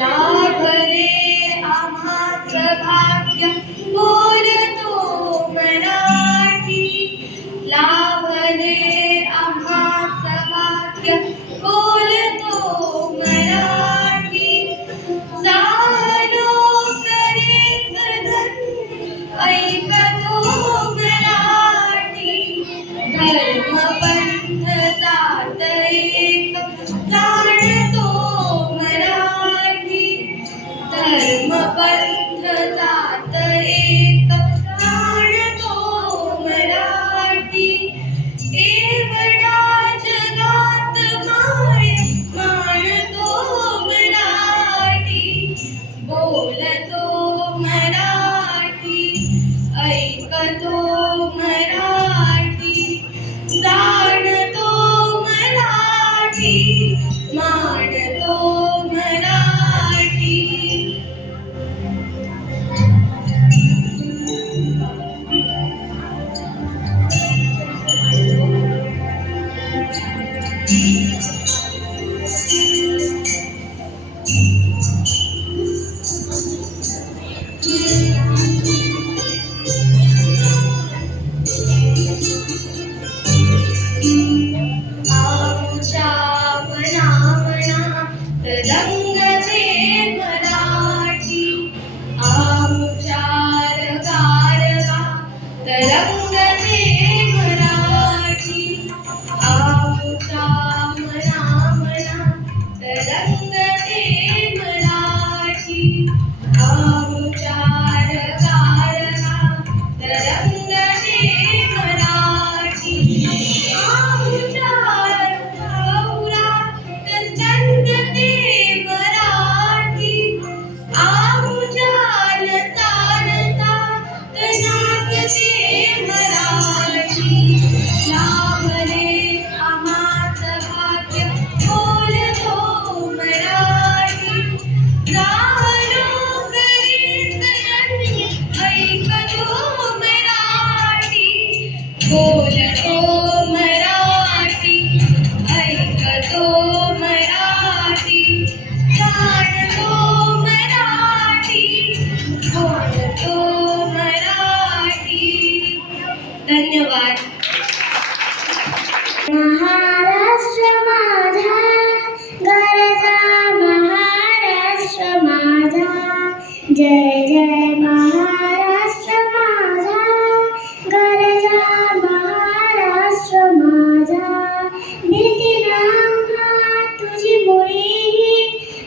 लाभले आम्हास भाग्य बोलतो मराठी. लाभले आम्हास भाग्य बोलतो मराठी. झालो करीच धन्य ऐकतो मराठी. धर्म पंथ जात एक जाणतो मराठी. धर्म पंथ जात एक जाणतो मराठी. एवढा जगात माय मानतो मराठी. बोलतो मराठी ऐकतो मराठी. जाणतो मराठी मानतो मराठी. आमच्या मनामना तरंगते मराठी. आमच्या रगा तरंगते मराठी. आमच्या मनामना तरंगते मराठी. आमच्या रगा तरंगते मराठी. आमच्या गौरात संतते मराठी. आमच्या लताडतात नाचते मराठी. लाभले आम्हास भाग्य बोलतो मराठी. झालो करीच धन्य ऐकतो मराठी. बोलतो मराठी ऐकतो मराठी. जाणतो मराठी बोलतो मराठी. धन्यवाद. महाराष्ट्र माझा गरजा महाराष्ट्र माझा. जय जय महाराष्ट्र माझा गरजा महाराष्ट्र माझा. भीती नाम्हा तुझी मुळी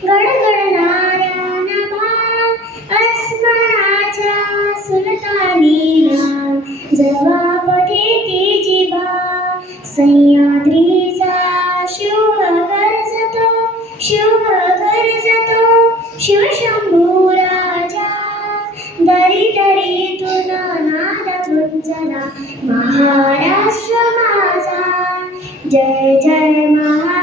गडगडणाऱ्या नभा. अस्मराच्या सुलतानीला जबाब देते जिभा. सह्याद्रीचा शिव गरजतो शिवशंभू राजा. दरी दरीतून नाद गुंजला महाराष्ट्र माझा. जय जय महाराष्ट्र.